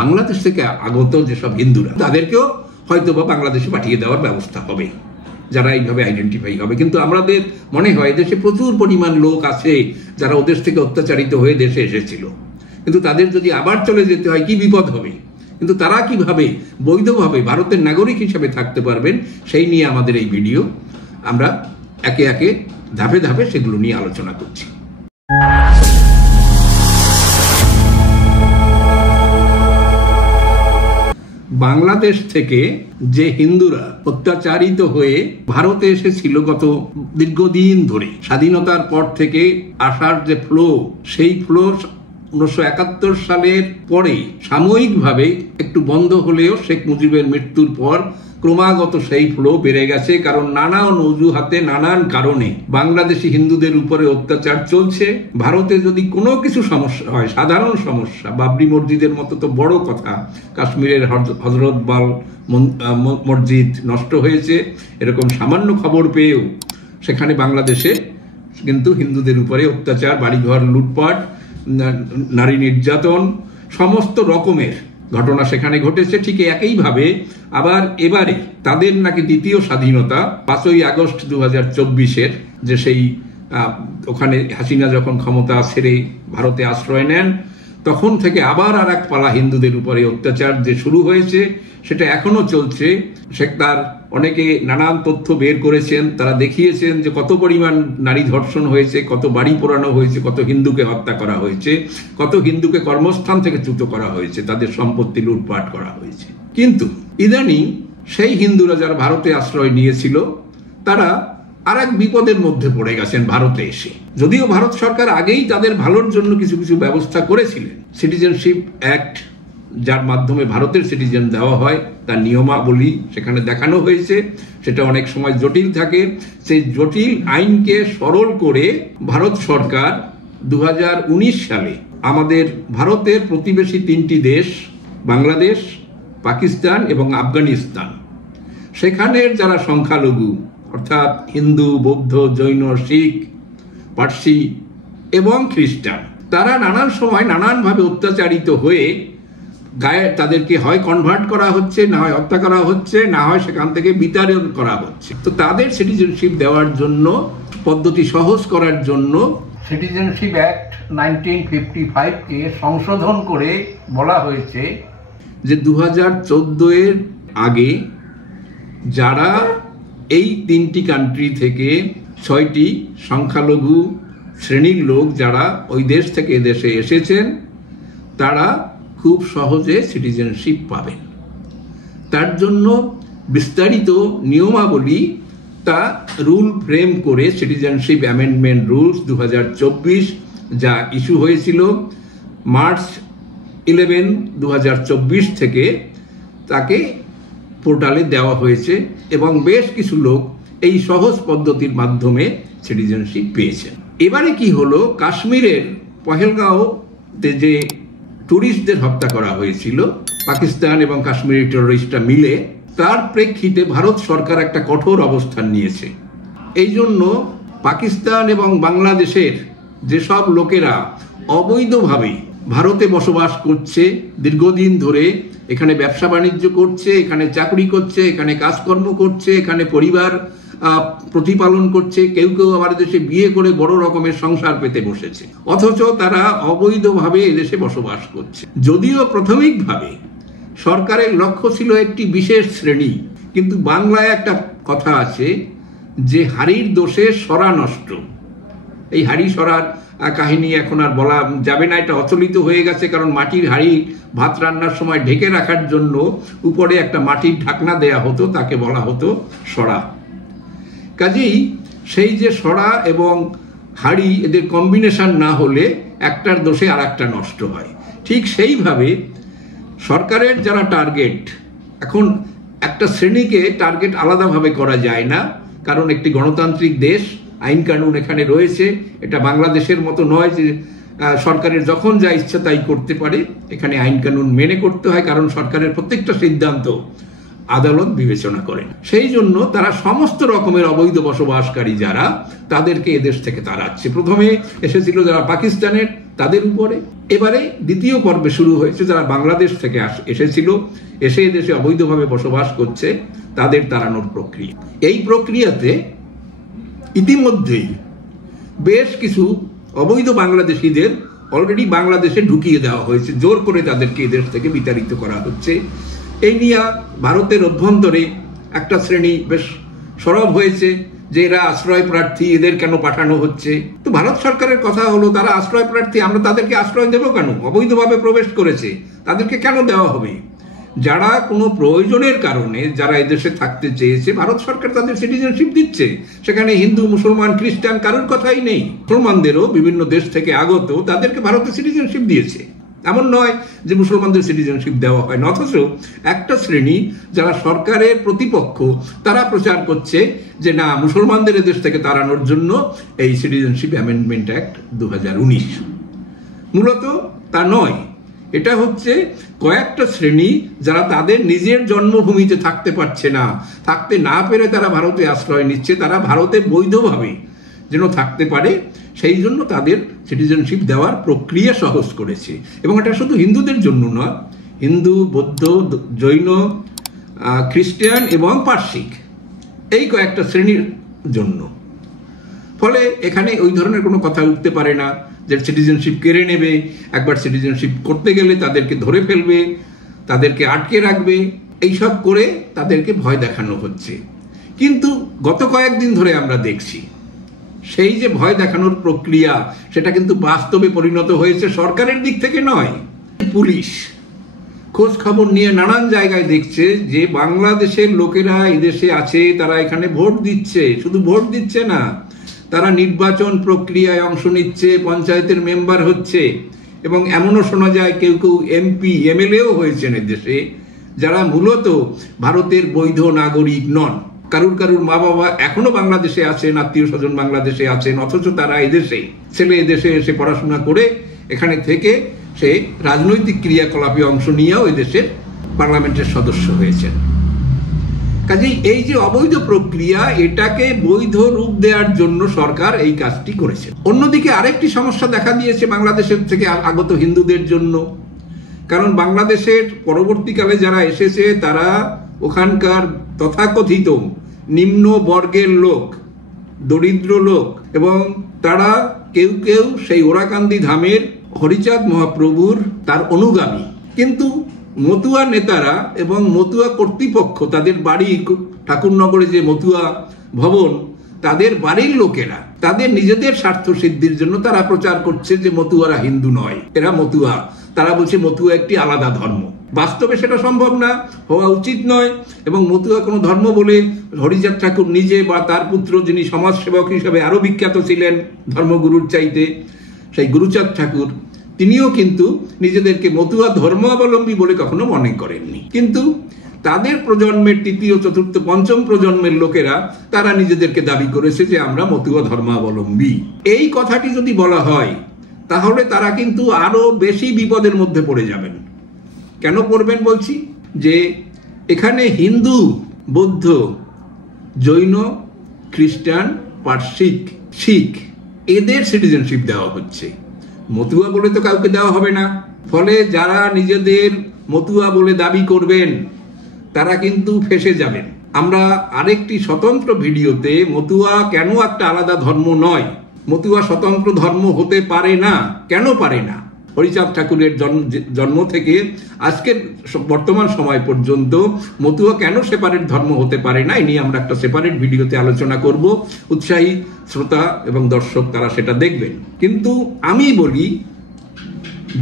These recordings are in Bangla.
বাংলাদেশ থেকে আগত যেসব হিন্দুরা তাদেরকেও হয়তো বা বাংলাদেশে পাঠিয়ে দেওয়ার ব্যবস্থা হবে, যারা এইভাবে আইডেন্টিফাই হবে। কিন্তু আমাদের মনে হয় দেশে প্রচুর পরিমাণ লোক আছে যারা ওদের থেকে অত্যাচারিত হয়ে দেশে এসেছিল, কিন্তু তাদের যদি আবার চলে যেতে হয় কি বিপদ হবে, কিন্তু তারা কিভাবে বৈধভাবে ভারতের নাগরিক হিসেবে থাকতে পারবেন সেই নিয়ে আমাদের এই ভিডিও। আমরা একে একে ধাপে ধাপে সেগুলো নিয়ে আলোচনা করছি। বাংলাদেশ থেকে যে হিন্দুরা অত্যাচারিত হয়ে ভারতে এসেছিল গত দীর্ঘদিন ধরে, স্বাধীনতার পর থেকে আসার যে ফ্লো, সেই ফ্লো 1971 সালের পরে সাময়িকভাবে একটু বন্ধ হলেও শেখ মুজিবের মৃত্যুর পর ক্রমাগত সেই ফ্লো বেড়ে গেছে। কারণ নানান অজুহাতে, নানান কারণে বাংলাদেশি হিন্দুদের উপরে অত্যাচার চলছে। ভারতে যদি কোনো কিছু সমস্যা হয়, সাধারণ সমস্যা, বাবরি মসজিদের মতো তো বড় কথা, কাশ্মীরের হজরত বাল মসজিদ নষ্ট হয়েছে, এরকম সামান্য খবর পেয়েও সেখানে বাংলাদেশে কিন্তু হিন্দুদের উপরে অত্যাচার, বাড়িঘর লুটপাট, নারী নির্যাতন, সমস্ত রকমের ঘটনা সেখানে ঘটেছে। ঠিক একইভাবে আবার এবারে তাদের নাকি দ্বিতীয় স্বাধীনতা 5ই আগস্ট 2024-এর, যে সেই ওখানে হাসিনা যখন ক্ষমতা ছেড়ে ভারতে আশ্রয় নেন তখন থেকে আবার আর এক পালা হিন্দুদের উপরে অত্যাচার যে শুরু হয়েছে, সেটা এখনো চলছে। সে তার অনেকে নানান তথ্য বের করেছেন, তারা দেখিয়েছেন যে কত পরিমাণ নারী ধর্ষণ হয়েছে, কত বাড়ি পোড়ানো হয়েছে, কত হিন্দুকে হত্যা করা হয়েছে, কত হিন্দুকে কর্মস্থান থেকে চ্যুত করা হয়েছে, তাদের সম্পত্তি লুটপাট করা হয়েছে। কিন্তু ইদানিং সেই হিন্দুরা যারা ভারতে আশ্রয় নিয়েছিল তারা আর এক বিপদের মধ্যে পড়ে গেছেন ভারতে এসে। যদিও ভারত সরকার আগেই তাদের ভালোর জন্য কিছু কিছু ব্যবস্থা করেছিলেন, সিটিজেনশিপ অ্যাক্ট, যার মাধ্যমে ভারতের সিটিজেন দেওয়া হয়, তার নিয়মাবলী সেখানে দেখানো হয়েছে। সেটা অনেক সময় জটিল থাকে। সেই জটিল আইনকে সরল করে ভারত সরকার 2019 সালে আমাদের ভারতের প্রতিবেশী 3টি দেশ, বাংলাদেশ, পাকিস্তান এবং আফগানিস্তান, সেখানের যারা সংখ্যালঘু অর্থাৎ হিন্দু, বৌদ্ধ, জৈন, শিখ, পার্সি এবং খ্রিস্টান, তারা নানান সময় নানানভাবে অত্যাচারিত হয়ে গায়ে তাদেরকে হয় কনভার্ট করা হচ্ছে, না হয় হত্যা করা হচ্ছে, না হয় সেখান থেকে বিতাড়ন করা হচ্ছে। তো তাদের সিটিজেনশিপ দেওয়ার জন্য, পদ্ধতি সহজ করার জন্য সিটিজেনশিপ অ্যাক্ট 1955-কে সংশোধন করে বলা হয়েছে যে 2014-এর আগে যারা এই 3টি কান্ট্রি থেকে 6টি সংখ্যালঘু শ্রেণীর লোক যারা ওই দেশ থেকে এদেশে এসেছেন, তারা খুব সহজে সিটিজেনশিপ পাবেন। তার জন্য বিস্তারিত নিয়মাবলী, তা রুল ফ্রেম করে সিটিজেনশিপ অ্যামেন্ডমেন্ট রুলস 2024 যা ইস্যু হয়েছিল মার্চ 11, 2024 থেকে, তাকে পোর্টালে দেওয়া হয়েছে এবং বেশ কিছু লোক এই সহজ পদ্ধতির মাধ্যমে সিটিজেনশিপ পেয়েছেন। এবারে কি হলো, কাশ্মীরের পহেলগাঁওতে যে টুরিস্টদের হত্যা করা হয়েছিল পাকিস্তান এবং কাশ্মীরি টেরোরিস্টরা মিলে, তার প্রেক্ষিতে ভারত সরকার একটা কঠোর অবস্থান নিয়েছে। এই জন্য পাকিস্তান এবং বাংলাদেশের যেসব লোকেরা অবৈধভাবে ভারতে বসবাস করছে, দীর্ঘদিন ধরে এখানে ব্যবসা বাণিজ্য করছে, এখানে চাকরি করছে, এখানে কাজকর্ম করছে, এখানে পরিবার প্রতিপালন করছে, কেউ কেউ আবার দেশে বিয়ে করে বড় রকমের সংসার পেতে বসেছে, অথচ তারা অবৈধভাবে এদেশে বসবাস করছে। যদিও প্রাথমিকভাবে সরকারের লক্ষ্য ছিল একটি বিশেষ শ্রেণী, কিন্তু বাংলায় একটা কথা আছে যে হাড়ির দোষে সরা নষ্ট। এই হাড়ি সরার কাহিনী এখন আর বলা যাবে না, এটা অচলিত হয়ে গেছে। কারণ মাটির হাড়ি ভাত রান্নার সময় ঢেকে রাখার জন্য উপরে একটা মাটির ঢাকনা দেয়া হতো, তাকে বলা হতো সরা। কাজেই সেই যে সরা এবং হাড়ি, এদের কম্বিনেশন না হলে একটার দোষে আর একটা নষ্ট হয়। ঠিক সেইভাবে সরকারের যারা টার্গেট, এখন একটা শ্রেণীকে টার্গেট আলাদাভাবে করা যায় না, কারণ একটি গণতান্ত্রিক দেশ, আইন কানুন এখানে রয়েছে। এটা বাংলাদেশের মতো নয় যে সরকারের যখন যা ইচ্ছা তাই করতে পারে। এখানে আইন কানুন মেনে করতে হয়, কারণ সরকারের প্রত্যেকটা সিদ্ধান্ত আদালত বিবেচনা করেন। সেই জন্য তারা সমস্ত রকমের অবৈধ বসবাসকারী যারা, তাদেরকে এদেশ থেকে তাড়াচ্ছে। প্রথমে এসেছিল যারা পাকিস্তানের, তাদের উপরে। এবারে দ্বিতীয় পর্বে শুরু হয়েছে যারা বাংলাদেশ থেকে এসেছিল, এসে এদেশে অবৈধভাবে বসবাস করছে, তাদের তাড়ানোর প্রক্রিয়া। এই প্রক্রিয়াতে ইতিমধ্যেই বেশ কিছু অবৈধ বাংলাদেশিদের অলরেডি বাংলাদেশে ঢুকিয়ে দেওয়া হয়েছে, জোর করে তাদেরকে এদেশ থেকে বিতাড়িত করা হচ্ছে। এই নিয়ে ভারতের অভ্যন্তরে একটা শ্রেণী বেশ সরব হয়েছে যে এরা আশ্রয় প্রার্থী, এদের কেন পাঠানো হচ্ছে। তো ভারত সরকারের কথা হলো তারা আশ্রয় প্রার্থী, আমরা তাদেরকে আশ্রয় দেবো কেন? অবৈধভাবে প্রবেশ করেছে, তাদেরকে কেন দেওয়া হবে? যারা কোনো প্রয়োজনের কারণে যারা এদেশে থাকতে চেয়েছে, ভারত সরকার তাদের সিটিজেনশিপ দিচ্ছে। সেখানে হিন্দু, মুসলমান, খ্রিস্টান কারোর কথাই নেই। মুসলমানদেরও বিভিন্ন দেশ থেকে আগত তাদেরকে ভারতে সিটিজেনশিপ দিয়েছে। এমন নয় যে মুসলমানদের সিটিজেনশিপ দেওয়া হয় না। অথচ একটা শ্রেণী যারা সরকারের প্রতিপক্ষ, তারা প্রচার করছে যে না, মুসলমানদের এদেশ থেকে তাড়ানোর জন্য এই সিটিজেনশিপ অ্যামেন্ডমেন্ট অ্যাক্ট 2019। মূলত তা নয়, এটা হচ্ছে কয়েকটা শ্রেণী যারা তাদের নিজের জন্মভূমিতে থাকতে পারছে না, থাকতে না পেরে তারা ভারতে আশ্রয় নিচ্ছে। তারা ভারতে বৈধভাবে যেন থাকতে পারে সেই জন্য তাদের সিটিজেনশিপ দেওয়ার প্রক্রিয়া সহজ করেছে। এবং এটা শুধু হিন্দুদের জন্য নয়, হিন্দু, বৌদ্ধ, জৈন, খ্রিস্টান এবং পার্সিক, এই কয়েকটা শ্রেণীর জন্য। ফলে এখানে ওই ধরনের কোনো কথা উঠতে পারে না যে সিটিজেনশিপ কেড়ে নেবে। একবার সিটিজেনশিপ করতে গেলে তাদেরকে ধরে ফেলবে, তাদেরকে আটকে রাখবে, এইসব করে তাদেরকে ভয় দেখানো হচ্ছে। কিন্তু গত কয়েকদিন ধরে আমরা দেখছি সেই যে ভয় দেখানোর প্রক্রিয়া, সেটা কিন্তু বাস্তবে পরিণত হয়েছে সরকারের দিক থেকে নয়। পুলিশ খোঁজ খবর নিয়ে নানান জায়গায় দেখছে যে বাংলাদেশের লোকেরা এদেশে আছে, তারা এখানে ভোট দিচ্ছে। শুধু ভোট দিচ্ছে না, তারা নির্বাচন প্রক্রিয়ায় অংশ নিচ্ছে, পঞ্চায়েতের মেম্বার হচ্ছে। এবং এমনও শোনা যায় কেউ কেউ এমপি, এমএলএও হয়েছেন এদেশে, যারা মূলত ভারতের বৈধ নাগরিক নন। কারুর মা বাবা এখনো বাংলাদেশে আছেন, আত্মীয় স্বজন বাংলাদেশে আছেন, অথচ তারা এদেশে, ছেলে এদেশে এসে পড়াশোনা করে এখানে থেকে সে রাজনৈতিক ক্রিয়াকলাপে অংশ নিয়েও এদেশের পার্লামেন্টের সদস্য হয়েছেন। কাজেই এই যে অবৈধ প্রক্রিয়া, এটাকে বৈধ রূপ দেওয়ার জন্য সরকার এই কাজটি করেছে। অন্যদিকে আরেকটি সমস্যা দেখা দিয়েছে বাংলাদেশের থেকে আগত হিন্দুদের জন্য। কারণ বাংলাদেশের পরবর্তীকালে যারা এসেছে তারা ওখানকার তথাকথিত নিম্ন বর্গের লোক, দরিদ্র লোক, এবং তারা কেউ কেউ সেই ওরাকান্দি ধামের হরিচাঁদ মহাপ্রভুর তার অনুগামী। কিন্তু মতুয়া নেতারা এবং মতুয়া কর্তৃপক্ষ, তাদের বাড়ি ঠাকুরনগরে যে মতুয়া ভবন, তাদের বাড়ির লোকেরা তাদের নিজেদের স্বার্থ সিদ্ধির জন্য তারা প্রচার করছে যে মতুয়ারা হিন্দু নয়, এরা মতুয়া। তারা বলছে মতুয়া একটি আলাদা ধর্ম। বাস্তবে সেটা সম্ভব না, হওয়া উচিত নয়। এবং মতুয়া কোনো ধর্ম বলে হরিচাঁদ ঠাকুর নিজে বা তার পুত্র, যিনি সমাজসেবক হিসেবে আরো বিখ্যাত ছিলেন ধর্মগুরুর চাইতে, সেই গুরুচাঁদ ঠাকুর, তিনিও কিন্তু নিজেদেরকে মতুয়া ধর্মাবলম্বী বলে কখনো মনে করেননি। কিন্তু তাদের প্রজন্মের তৃতীয়, চতুর্থ, পঞ্চম প্রজন্মের লোকেরা তারা নিজেদেরকে দাবি করেছে যে আমরা মতুয়া ধর্মাবলম্বী। এই কথাটি যদি বলা হয় তাহলে তারা কিন্তু আরো বেশি বিপদের মধ্যে পড়ে যাবেন। কেন পড়বেন বলছি? যে এখানে হিন্দু, বৌদ্ধ, জৈন, খ্রিস্টান, পার্সিক, শিখ, এদের সিটিজেনশিপ দেওয়া হচ্ছে, মতুয়া বলে তো কাউকে দেওয়া হবে না। ফলে যারা নিজেদের মতুয়া বলে দাবি করবেন তারা কিন্তু ফেঁসে যাবেন। আমরা আরেকটি স্বতন্ত্র ভিডিওতে মতুয়া কেন একটা আলাদা ধর্ম নয়, মতুয়া স্বতন্ত্র ধর্ম হতে পারে না, কেন পারে না, হরিচাঁদ ঠাকুরের জন্ম থেকে আজকের বর্তমান সময় পর্যন্ত মতুয়া কেন সেপারেট ধর্ম হতে পারে না, এই নিয়ে আমরা একটা সেপারেট ভিডিওতে আলোচনা করব। উৎসাহী শ্রোতা এবং দর্শক তারা সেটা দেখবেন। কিন্তু আমি বলি,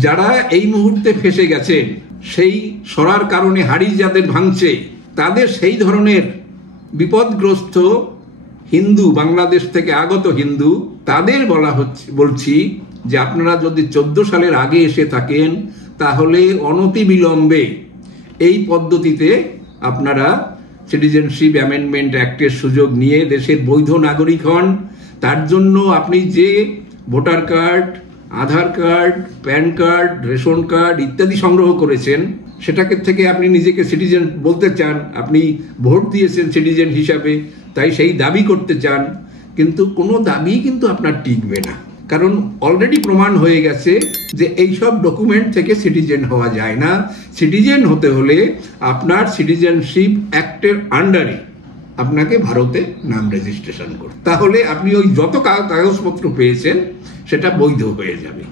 যারা এই মুহূর্তে ফেঁসে গেছেন, সেই সরার কারণে হাড়ি যাদের ভাঙছে, তাদের সেই ধরনের বিপদগ্রস্ত হিন্দু, বাংলাদেশ থেকে আগত হিন্দু, তাদের বলছি যে আপনারা যদি 14 সালের আগে এসে থাকেন তাহলে অনতিবিলম্বে এই পদ্ধতিতে আপনারা সিটিজেনশিপ অ্যামেন্ডমেন্ট অ্যাক্টের সুযোগ নিয়ে দেশের বৈধ নাগরিক হন। তার জন্য আপনি যে voter card, Aadhaar card, PAN card, ration card ইত্যাদি সংগ্রহ করেছেন, সেটাকে থেকে আপনি নিজেকে সিটিজেন বলতে চান, আপনি ভোট দিয়েছেন সিটিজেন হিসাবে, তাই সেই দাবি করতে চান, কিন্তু কোনো দাবি কিন্তু আপনার টিকবে না। কারণ অলরেডি প্রমাণ হয়ে গেছে যে এইসব ডকুমেন্ট থেকে সিটিজেন হওয়া যায় না। সিটিজেন হতে হলে আপনার সিটিজেনশিপ অ্যাক্টের আন্ডারে আপনাকে ভারতে নাম রেজিস্ট্রেশন করতে, তাহলে আপনি ওই যত কাগজপত্র পেয়েছেন সেটা বৈধ হয়ে যাবে।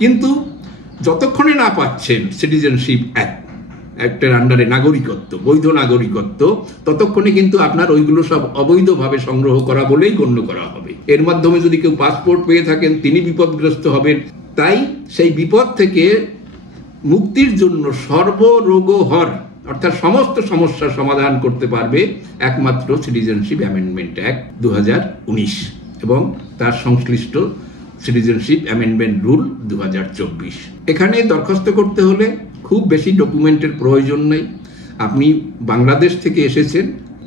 কিন্তু যতক্ষণে না পাচ্ছেন সিটিজেনশিপ অ্যাক্টের আন্ডারে নাগরিকত্ব, বৈধ নাগরিকত্ব, ততক্ষণে কিন্তু আপনার ওইগুলো সব অবৈধভাবে সংগ্রহ করা বলেই গণ্য করা হবে। এর মাধ্যমে যদি কেউ পাসপোর্ট পেয়ে থাকেন তিনি বিপদগ্রস্ত হবেন। তাই সেই বিপদ থেকে মুক্তির জন্য সর্বরোগহর অর্থাৎ সমস্ত সমস্যার সমাধান করতে পারবে একমাত্র সিটিজেনশিপ অ্যামেন্ডমেন্ট অ্যাক্ট 2019 এবং তার সংশ্লিষ্ট সিটিজেনশিপ অ্যামেন্ডমেন্ট রুল 2024। এখানে দরখাস্ত করতে হলে খুব বেশি ডকুমেন্টের প্রয়োজন নেই। আপনি বাংলাদেশ থেকে এসেছেন,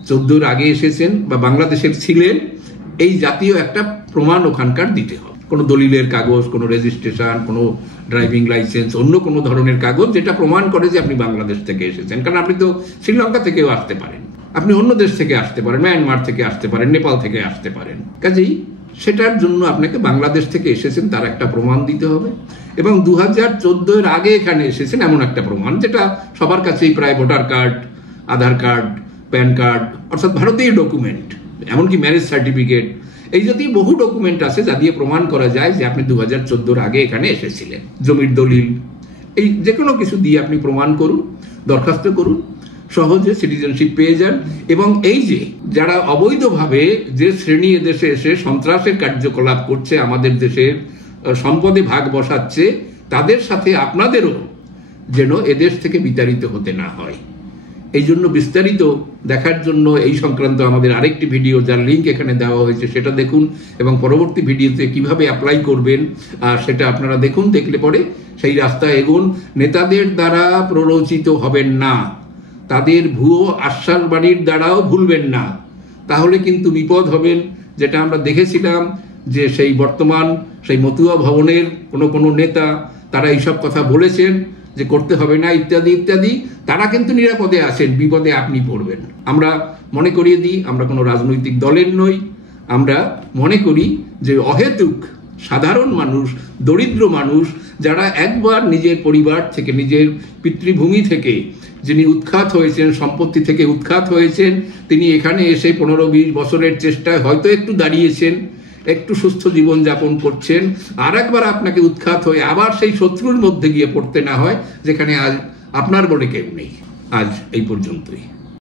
14-র আগে এসেছেন বা বাংলাদেশের ছিলেন, এই জাতীয় একটা প্রমাণ ওখানকার দিতে হবে। কোনো দলিলের কাগজ, কোনো রেজিস্ট্রেশন, কোনো ড্রাইভিং লাইসেন্স, অন্য কোনো ধরনের কাগজ যেটা প্রমাণ করে যে আপনি বাংলাদেশ থেকে এসেছেন। কারণ আপনি তো শ্রীলঙ্কা থেকেও আসতে পারেন, আপনি অন্য দেশ থেকে আসতে পারেন, মায়ানমার থেকে আসতে পারেন, নেপাল থেকে আসতে পারেন। কাজেই সেটার জন্য আপনাকে বাংলাদেশ থেকে এসেছেন তার একটা প্রমাণ দিতে হবে এবং 2014-এর আগে এখানে এসেছেন এমন একটা প্রমাণ, যেটা সবার কাছেই প্রায় voter card, Aadhaar card, PAN card, অর্থাৎ ভারতীয় ডকুমেন্ট, এমনকি ম্যারেজ সার্টিফিকেট, এই জাতীয় বহু ডকুমেন্ট আছে যা দিয়ে প্রমাণ করা যায় যে আপনি 2014-র আগে এখানে এসেছিলেন। জমির দলিল, এই যে কোনো কিছু দিয়ে আপনি প্রমাণ করুন, দরখাস্ত করুন, সহজে সিটিজেনশিপ পেয়ে যান। এবং এই যে যারা অবৈধভাবে যে শ্রেণী এদেশে এসে সন্ত্রাসের কার্যকলাপ করছে, আমাদের দেশের সম্পদে ভাগ বসাচ্ছে, তাদের সাথে আপনাদেরও যেন এদেশ থেকে বিতাড়িত হতে না হয়। এই জন্য বিস্তারিত দেখার জন্য এই সংক্রান্ত আমাদের আরেকটি ভিডিও, যার লিঙ্ক এখানে দেওয়া হয়েছে, সেটা দেখুন এবং পরবর্তী ভিডিওতে কিভাবে অ্যাপ্লাই করবেন সেটা আপনারা দেখুন। দেখলে পরে সেই রাস্তায় এগোন। নেতাদের দ্বারা প্ররোচিত হবেন না, তাদের ভুয়ো আশ্বাসবাণীর দ্বারাও ভুলবেন না, তাহলে কিন্তু বিপদ হবেন। যেটা আমরা দেখেছিলাম যে সেই বর্তমান সেই মতুয়া ভবনের কোনো নেতা, তারা এইসব কথা বলেছেন যে করতে হবে না ইত্যাদি ইত্যাদি, তারা কিন্তু নিরাপদে আছেন, বিপদে আপনি পড়বেন। আমরা মনে করিয়ে দিই, আমরা কোনো রাজনৈতিক দলের নই। আমরা মনে করি যে অহেতুক সাধারণ মানুষ, দরিদ্র মানুষ, যারা একবার নিজের পরিবার থেকে, নিজের পিতৃভূমি থেকে যিনি উৎখাত হয়েছেন, সম্পত্তি থেকে উৎখাত হয়েছেন, তিনি এখানে এসে 15-20 বছরের চেষ্টায় হয়তো একটু দাঁড়িয়েছেন, একটু সুস্থ জীবনযাপন করছেন, আর একবার আপনাকে উৎখাত হয়ে আবার সেই শত্রুর মধ্যে গিয়ে পড়তে না হয় যেখানে আজ আপনার বলে কেউ নেই। আজ এই পর্যন্তই।